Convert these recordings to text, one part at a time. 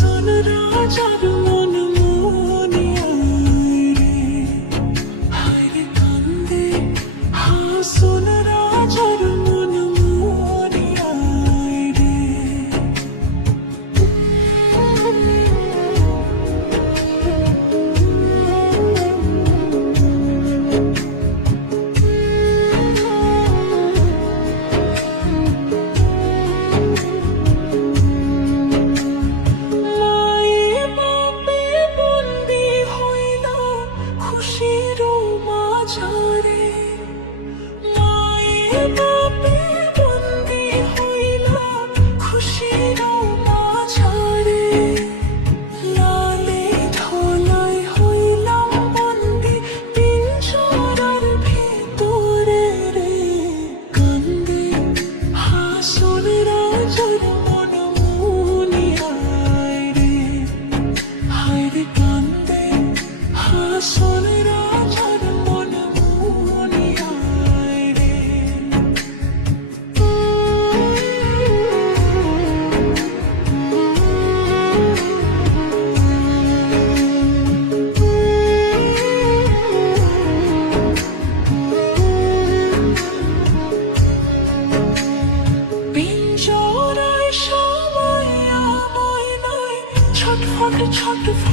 Sanırım acaba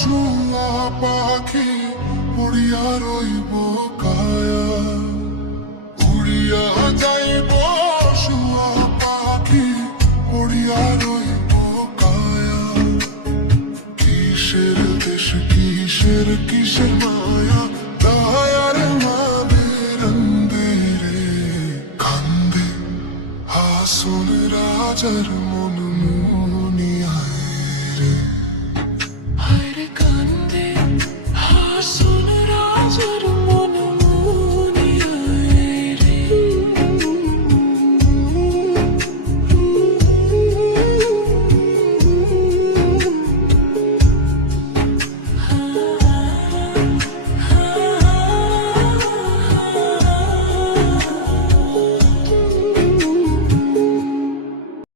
শুয়া পাখি উড়িয়া রইব কায়া। উড়িয়া যাইব শুয়া পাখি উড়িয়া রইব কায়া। কিসের দেশ, কিসের কিসের মায়া? দায়ার মাদের অন্ধেরে কান্দে। হাসুন রাজার মন মুয়া